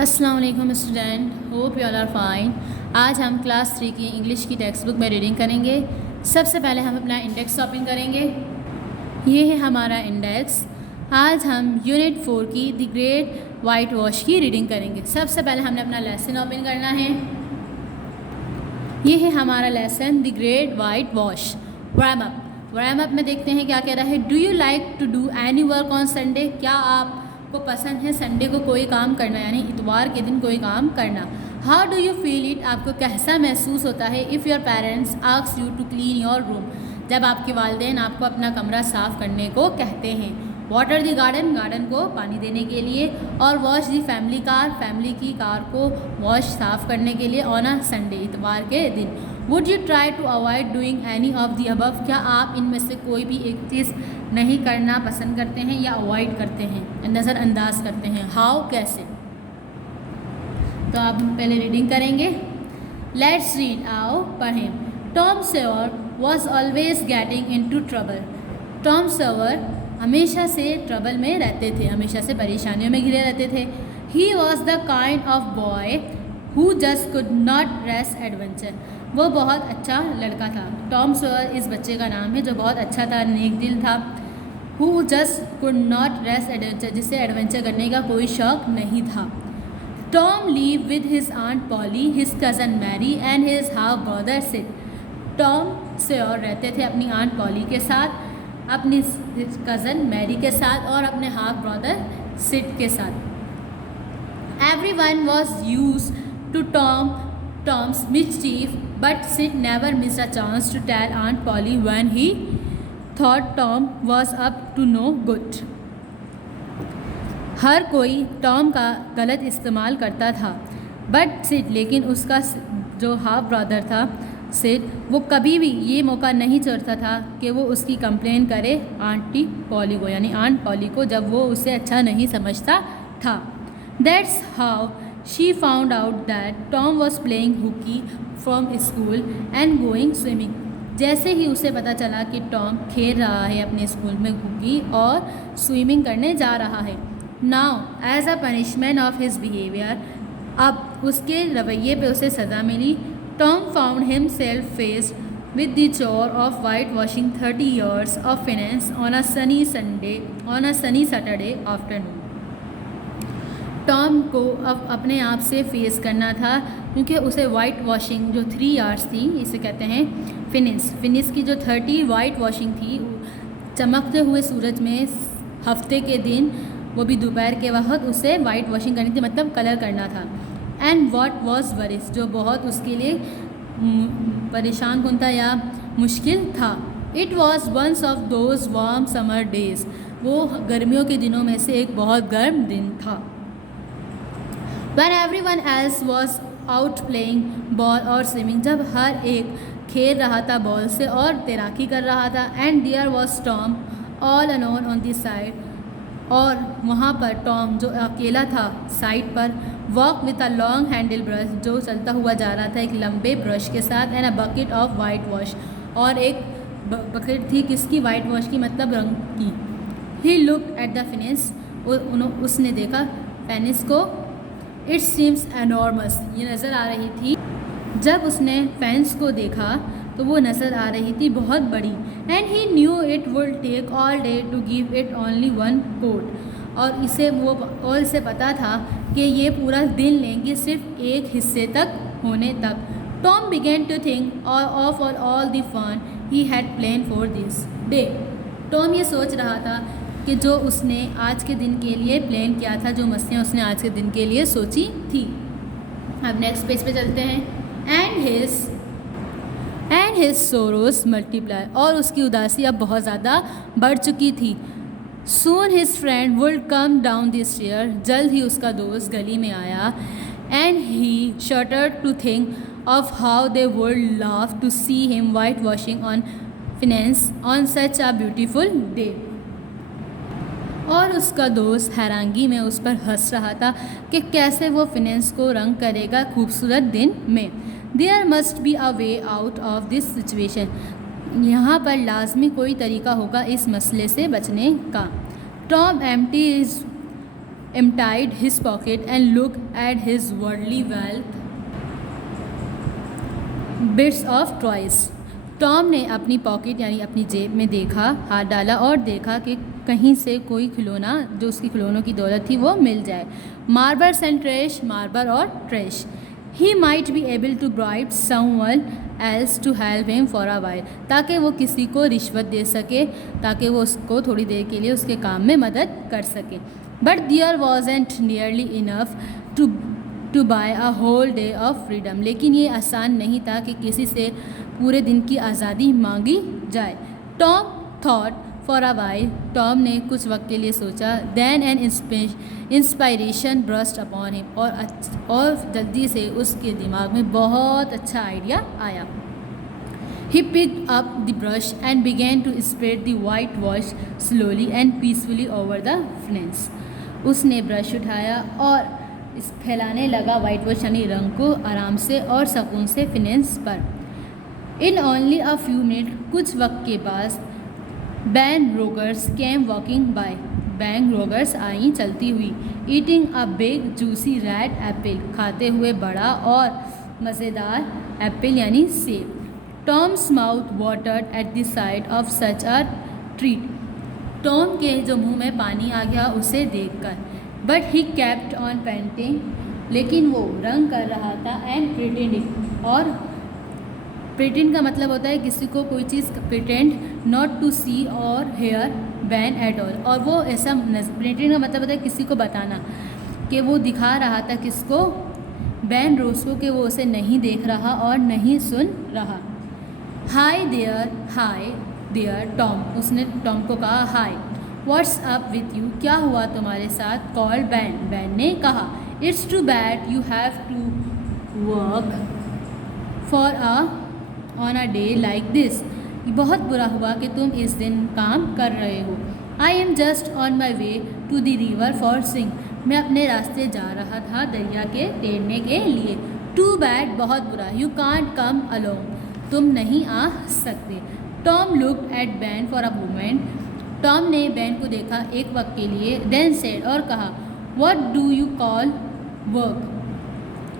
अस्सलाम वालेकुम student, hope you all are fine. आज हम क्लास 3 की इंग्लिश की टेक्स्ट बुक में रीडिंग करेंगे। सबसे पहले हम अपना इंडेक्स ओपन करेंगे। ये है हमारा इंडेक्स। आज हम यूनिट 4 की द ग्रेट वाइट वॉश की रीडिंग करेंगे। सबसे पहले हमने अपना लेसन ओपन करना है। ये है हमारा lesson the great white wash. Warm up में देखते हैं क्या कह रहा है। Do you like to do any work on Sunday? क्या आपको पसंद है संडे को कोई काम करना, यानी इतवार के दिन कोई काम करना? How do you feel it? आपको कैसा महसूस होता है? If your parents ask you to clean your room, जब आपके वालिदैन आपको अपना कमरा साफ़ करने को कहते हैं। वाटर दी गार्डन को पानी देने के लिए। और वॉश दी फैमिली की कार को वॉश साफ़ करने के लिए ऑन अ संडे, इतवार के दिन। Would you try to avoid doing any of the above? क्या आप इनमें से कोई भी एक चीज़ नहीं करना पसंद करते हैं या अवॉइड करते हैं, नज़रअंदाज करते हैं? हाउ, कैसे? तो आप पहले रीडिंग करेंगे। लेट्स रीड, आओ पढ़ें। Tom Sawyer was always getting into trouble. Tom Sawyer हमेशा से ट्रबल में रहते थे, हमेशा से परेशानियों में घिरे रहते थे। He was the kind of boy who just could not rest adventure. वो बहुत अच्छा लड़का था। टॉम सॉयर इस बच्चे का नाम है जो बहुत अच्छा था, नेक दिल था। Who just could not rest adventure, जिसे एडवेंचर करने का कोई शौक नहीं था। Tom live with his aunt Polly, his cousin Mary and his half brother Sid. Tom Sawyer रहते थे अपनी आंट पॉली के साथ, अपनी कज़न मैरी के साथ और अपने हाफ ब्रदर सिड के साथ। Everyone was used to Tom's mischief, but Sid never missed a chance to tell Aunt Polly when he thought Tom was up to no good. हर कोई टॉम का गलत इस्तेमाल करता था, बट सिड, लेकिन उसका जो हाफ ब्रदर था सिड, वो कभी भी ये मौका नहीं छोड़ता था कि वो उसकी कंप्लेन करे आंटी पॉली को, यानी आंट पॉली को, जब वो उसे अच्छा नहीं समझता था। That's how she found out that Tom was playing hockey from school and going swimming. जैसे ही उसे पता चला कि टॉम खेल रहा है अपने स्कूल में हॉकी और स्विमिंग करने जा रहा है। Now as a punishment of his behaviour, अब उसके रवैये पे उसे सज़ा मिली। Tom found himself faced with the chore of whitewashing 30 years of finance on a sunny Saturday afternoon. Tom को अब अपने आप से फेस करना था, क्योंकि उसे वाइट वॉशिंग जो 3 आवर्स थी, इसे कहते हैं फिनिश की जो 30 वाइट वॉशिंग थी, चमकते हुए सूरज में हफ्ते के दिन, वो भी दोपहर के वक्त उसे वाइट वॉशिंग करनी थी, मतलब कलर करना था। एंड वॉट वॉज वरिस, जो बहुत उसके लिए परेशान कुन था या मुश्किल था। It was once of those warm summer days, वो गर्मियों के दिनों में से एक बहुत गर्म दिन था। When everyone else was out playing ball और स्विमिंग, जब हर एक खेल रहा था बॉल से और तैराकी कर रहा था। And there was Tom all alone on the side, और वहाँ पर टॉम जो अकेला था साइड पर, walk with a long handle brush, जो चलता हुआ जा रहा था एक लंबे ब्रश के साथ। And a bucket of white wash, और एक बकेट थी किसकी? वाइट वॉश की, मतलब रंग की। ही लुक एट द फिनिश, उसने देखा फेनिस को। इट सीम्स एनॉर्मस, ये नज़र आ रही थी। जब उसने फेंस को देखा तो वो नज़र आ रही थी बहुत बड़ी। And he knew it would take all day to give it only one coat, और इसे पता था कि ये पूरा दिन लेंगे सिर्फ एक हिस्से तक होने तक। Tom began to think of all the fun he had plan for this day. Tom ये सोच रहा था कि जो उसने आज के दिन के लिए प्लान किया था, जो मस्तियाँ उसने आज के दिन के लिए सोची थी। अब नेक्स्ट पेज पे चलते हैं। एंड हिज सोरोस मल्टीप्लाई, और उसकी उदासी अब बहुत ज़्यादा बढ़ चुकी थी। Soon his friend would come down the stair, जल्द ही उसका दोस्त गली में आया। And he shuddered to think of how they would laugh to see him white washing on fence on such a beautiful day. और उसका दोस्त हैरानगी में उस पर हंस रहा था कि कैसे वो फिनेंस को रंग करेगा खूबसूरत दिन में। There must be a way out of this situation, यहाँ पर लाजमी कोई तरीका होगा इस मसले से बचने का। Tom empty emptied his pocket and looked at his worldly wealth, bits of toys. Tom ने अपनी पॉकेट यानी अपनी जेब में देखा, हाथ डाला और देखा कि कहीं से कोई खिलौना जो उसकी खिलौनों की दौलत थी वो मिल जाए. मार्बल्स एंड ट्रेश, मार्बल और trash. He might be able to bribe someone else to help him for a while, ताकि वो किसी को रिश्वत दे सके, ताकि वो उसको थोड़ी देर के लिए उसके काम में मदद कर सके. But there wasn't nearly enough to buy a whole day of freedom, लेकिन ये आसान नहीं था कि किसी से पूरे दिन की आज़ादी मांगी जाए. Tom thought for a while, Tom ने कुछ वक्त के लिए सोचा. Then an inspiration burst upon him, और जल्दी से उसके दिमाग में बहुत अच्छा आइडिया आया. He picked up the brush and began to spread the whitewash slowly and peacefully over the fence. उसने ब्रश उठाया और इस फैलाने लगा वाइट वॉश यानी रंग को आराम से और सुकून से फिनेंस पर. In only a few minute, कुछ वक्त के बाद, Ben Rogers came walking by, Ben Rogers आई चलती हुई. Eating a big juicy red apple, खाते हुए बड़ा और मज़ेदार एप्पल यानी सेब. Tom's mouth watered at the sight of such a treat, Tom के जो मुंह में पानी आ गया उसे देखकर. But he kept on painting, लेकिन वो रंग कर रहा था. एंड प्रिटेंडिंग, और प्रिटेंड का मतलब होता है किसी को कोई चीज़ प्रिटेंड नॉट टू सी और हेयर बैन एट ऑल, और वो ऐसा प्रिटेंड का मतलब होता है किसी को बताना कि वो दिखा रहा था किसको, बैन रोज को, कि वो उसे नहीं देख रहा और नहीं सुन रहा. हाय देयर टॉम, उसने टॉम को कहा hi. What's up with you, क्या हुआ तुम्हारे साथ. कॉल बैन, बैन ने कहा. It's too bad you have to work for on a day like this, बहुत बुरा हुआ कि तुम इस दिन काम कर रहे हो. I am just on my way to the river for sing, मैं अपने रास्ते जा रहा था दरिया के तैरने के लिए. टू बैड, बहुत बुरा. यू कांट कम अलोंग, तुम नहीं आ सकते. Tom looked at ban for a moment, Tom ने बैन को देखा एक वक्त के लिए. देन सेड, और कहा. What do you call work,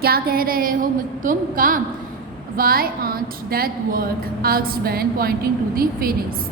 क्या कह रहे हो तुम काम. Why ain't that work, asked Ben pointing to the finish,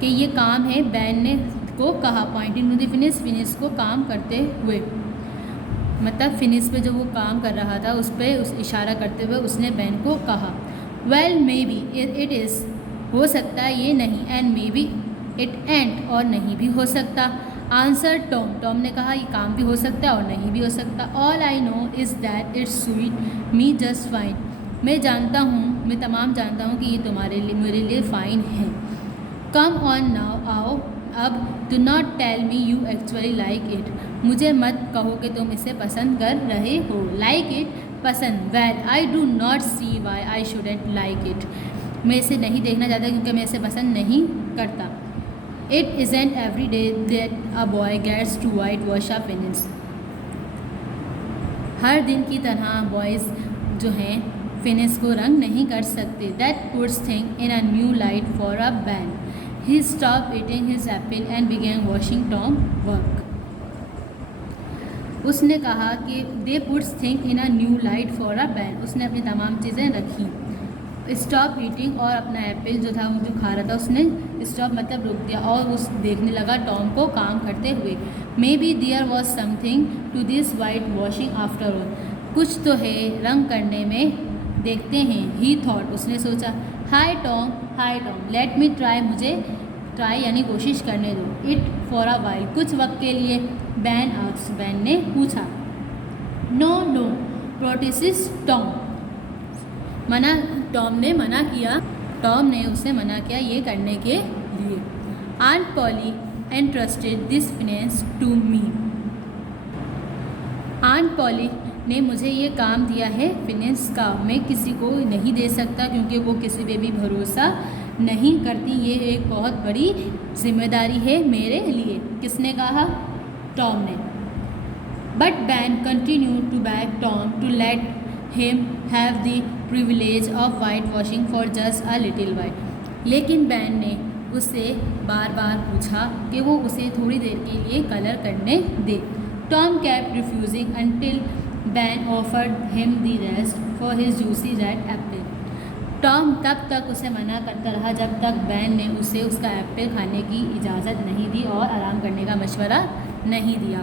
कि ये काम है. बैन ने को कहा pointing to the finish, finish को काम करते हुए, मतलब फिनिश पे जो वो काम कर रहा था उस पर उस इशारा करते हुए उसने बैन को कहा. Well may be it is, हो सकता है ये नहीं. And may be it and, और नहीं भी हो सकता. आंसर टॉम, टॉम ने कहा ये काम भी हो सकता है और नहीं भी हो सकता. All I know is that it's sweet me just fine, मैं जानता हूँ, मैं तमाम जानता हूँ कि ये तुम्हारे लिए, मेरे लिए फ़ाइन है. कम ऑन नाउ, आओ अब. Do not tell me you actually like it, मुझे मत कहो कि तुम इसे पसंद कर रहे हो. लाइक इट, पसंद. Well I do not see why I shouldn't like it, मैं इसे नहीं देखना चाहता क्योंकि मैं इसे पसंद नहीं करता. It isn't every day that a boy gets to white wash a fence, हर दिन की तरह बॉयज़ जो हैं फिनिश को रंग नहीं कर सकते. That puts thing in a new light for a Ben. He stop eating his apple and began washing Tom work, उसने कहा कि they puts thing in a new light for a Ben, उसने अपनी तमाम चीज़ें रखी. स्टॉप ईटिंग, और अपना एप्पल जो था वो जो खा रहा था उसने स्टॉप मतलब रुक दिया और उस देखने लगा टॉम को काम करते हुए. Maybe there was something to this whitewashing after all, कुछ तो है रंग करने में, देखते हैं. ही थॉट, उसने सोचा. हाय टॉम, लेट मी ट्राई, मुझे ट्राई यानी कोशिश करने दो. इट फॉर अ वाइल, कुछ वक्त के लिए. बैन आस्क्ड, बैन ने पूछा. नो प्रोटेस्टेड टॉम, मना, टॉम ने मना किया, टॉम ने उसे मना किया ये करने के लिए. Aunt Polly entrusted this fence to me, aunt Polly ने मुझे ये काम दिया है फिनेंस का, मैं किसी को नहीं दे सकता क्योंकि वो किसी पे भी भरोसा नहीं करती, ये एक बहुत बड़ी जिम्मेदारी है मेरे लिए. किसने कहा, टॉम ने. But Ben continue to beg Tom to let him have the privilege of whitewashing for just a little while, लेकिन बैन ने उससे बार बार पूछा कि वो उसे थोड़ी देर के लिए कलर करने दे। Tom kept refusing until Ben offered him the rest for his juicy red apple. Tom तब तक उसे मना करता रहा जब तक बैन ने उसे उसका एप्पल खाने की इजाज़त नहीं दी और आराम करने का मशवरा नहीं दिया।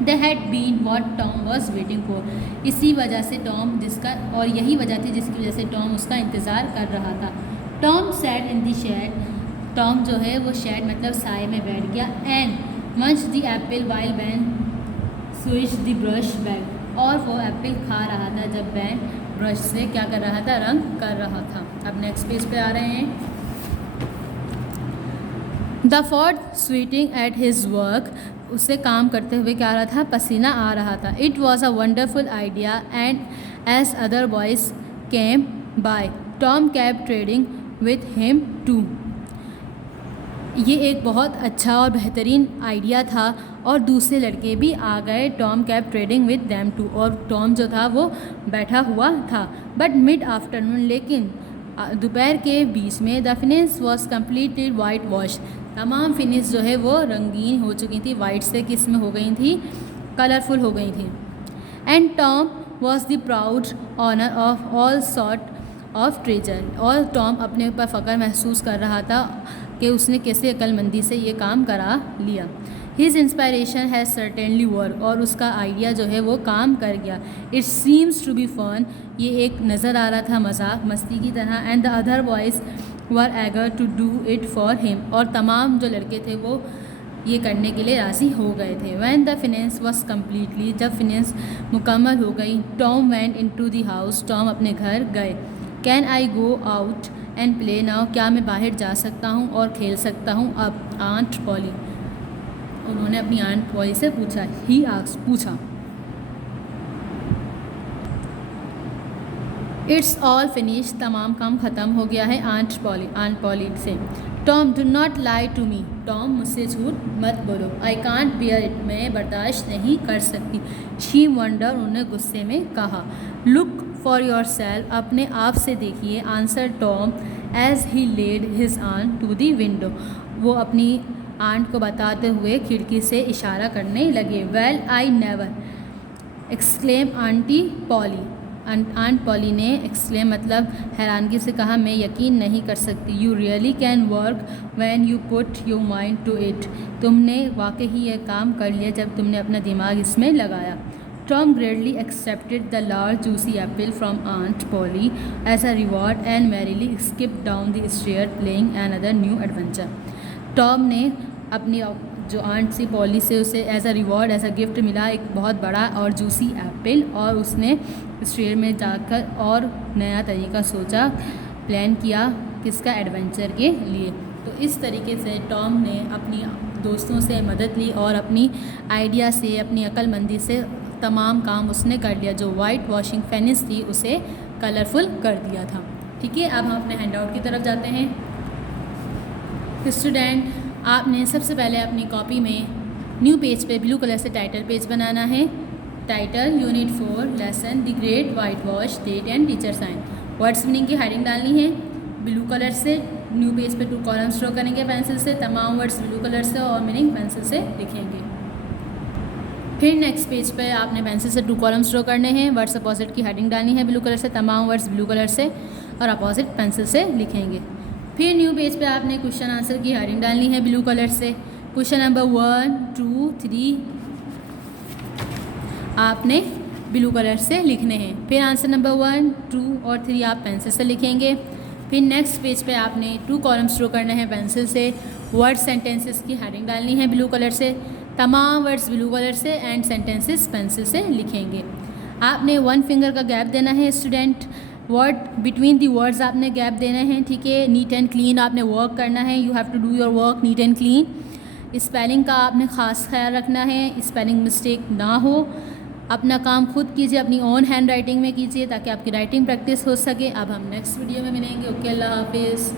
They had been what Tom was waiting for. इसी वजह से टॉम और यही वजह थी जिसकी वजह से टॉम उसका इंतज़ार कर रहा था। Tom sat in the shed. Tom जो है वो शेड मतलब साए में बैठ गया। And munched the apple while Ben switched the brush back. और वो एप्पल खा रहा था जब बैन ब्रश से क्या कर रहा था, रंग कर रहा था। अब नेक्स्ट पेज पे आ रहे हैं। The fourth sweating at his work, उससे काम करते हुए क्या आ रहा था, पसीना आ रहा था। It was a wonderful idea and as other boys came by Tom kept trading with him too. ये एक बहुत अच्छा और बेहतरीन आइडिया था और दूसरे लड़के भी आ गए। Tom kept trading with them too, और टॉम जो था वो बैठा हुआ था। बट मिड आफ्टरनून, लेकिन दोपहर के बीच में, the finish was completely white wash, तमाम फिनिश जो है वो रंगीन हो चुकी थी, वाइट से किस में हो गई थी, कलरफुल हो गई थी। And Tom was the proud owner of all sort of treasure, और टॉम अपने ऊपर फ़ख्र महसूस कर रहा था कि उसने कैसे अक्लमंदी से ये काम करा लिया। His inspiration has certainly work, और उसका आइडिया जो है वो काम कर गया। It seems to be fun, ये एक नज़र आ रहा था मजाक मस्ती की तरह। And the other boys were eager to do it for him, और तमाम जो लड़के थे वो ये करने के लिए राज़ी हो गए थे। When the fence was completely, जब फिनेंस मुकम्मल हो गई, Tom went into the house, Tom अपने घर गए। Can I go out and play now, क्या मैं बाहर जा सकता हूँ और खेल सकता हूँ अब? आंट पॉली, उन्होंने अपनी आंट पॉली से पूछा। ही आस्क्ड, पूछा। इट्स ऑल फिनिश, तमाम काम ख़त्म हो गया है। आंट पॉली से। Tom do not lie to me, Tom मुझसे झूठ मत बोलो। आई कांट बियर इट, मैं बर्दाश्त नहीं कर सकती। शी वंडर, उन्होंने गुस्से में कहा। लुक फॉर योर सेल्फ, अपने आप से देखिए। Answer Tom as he led his aunt to the window, वो अपनी आंट को बताते हुए खिड़की से इशारा करने लगे। Well I never, exclaim aunty Polly, aunt Polly ने एक्सक्लेम मतलब हैरानगी से कहा, मैं यकीन नहीं कर सकती। You really can work when you put your mind to it, तुमने वाकई ही यह काम कर लिया जब तुमने अपना दिमाग इसमें लगाया। Tom gladly accepted the large juicy apple from Aunt Polly as a reward and merrily skipped down the stair playing another new adventure. Tom ने अपनी जो आंट सी पॉली से उसे as a reward, as a gift मिला एक बहुत बड़ा और जूसी एप्पल, और उसने स्टेयर में जाकर और नया तरीका सोचा, प्लान किया, किसका, एडवेंचर के लिए। तो इस तरीके से टॉम ने अपनी दोस्तों से मदद ली और अपनी आइडिया से, अपनी अक्लमंदी से तमाम काम उसने कर लिया। जो वाइट वॉशिंग फिनिश थी उसे कलरफुल कर दिया था। ठीक है, अब हम अपने हैंड आउट की तरफ जाते हैं। स्टूडेंट, आपने सबसे पहले अपनी कॉपी में न्यू पेज पे ब्लू कलर से टाइटल पेज बनाना है। Title unit 4 lesson the great white wash, date and teacher sign. Words meaning की हेडिंग डालनी है ब्लू कलर से। न्यू पेज पे 2 कॉलम्स ड्रॉ करेंगे पेंसिल से, तमाम वर्ड्स ब्लू कलर से और मीनिंग पेंसिल से लिखेंगे। फिर नेक्स्ट पेज पे आपने पेंसिल से 2 कॉलम्स ड्रॉ करने हैं। वर्ड्स अपोजिट की हेडिंग डालनी है ब्लू कलर से, तमाम वर्ड्स ब्लू कलर से और अपोजिट पेंसिल से लिखेंगे। फिर न्यू पेज पे आपने क्वेश्चन आंसर की हेडिंग डालनी है ब्लू कलर से। क्वेश्चन नंबर 1, 2, 3 आपने ब्लू कलर से लिखने हैं। फिर आंसर नंबर 1, 2 और 3 आप पेंसिल से लिखेंगे। फिर नेक्स्ट पेज पे आपने 2 कॉलम्स ड्रॉ करने हैं पेंसिल से। वर्ड सेंटेंसेस की हेडिंग डालनी है ब्लू कलर से, तमाम वर्ड्स ब्लू कलर से एंड सेंटेंसेस पेंसिल से लिखेंगे। आपने 1 फिंगर का गैप देना है student. Word between the words आपने गैप देना है। ठीक है, नीट एंड क्लीन आपने वर्क करना है। You have to do your work neat and clean. Spelling का आपने ख़ास ख्याल रखना है, स्पेलिंग मिस्टेक ना हो। अपना काम खुद कीजिए, अपनी ओन हैंड राइटिंग में कीजिए ताकि आपकी राइटिंग प्रैक्टिस हो सके। अब हम नेक्स्ट वीडियो में मिलेंगे। ओके, अल्लाह हाफिज़।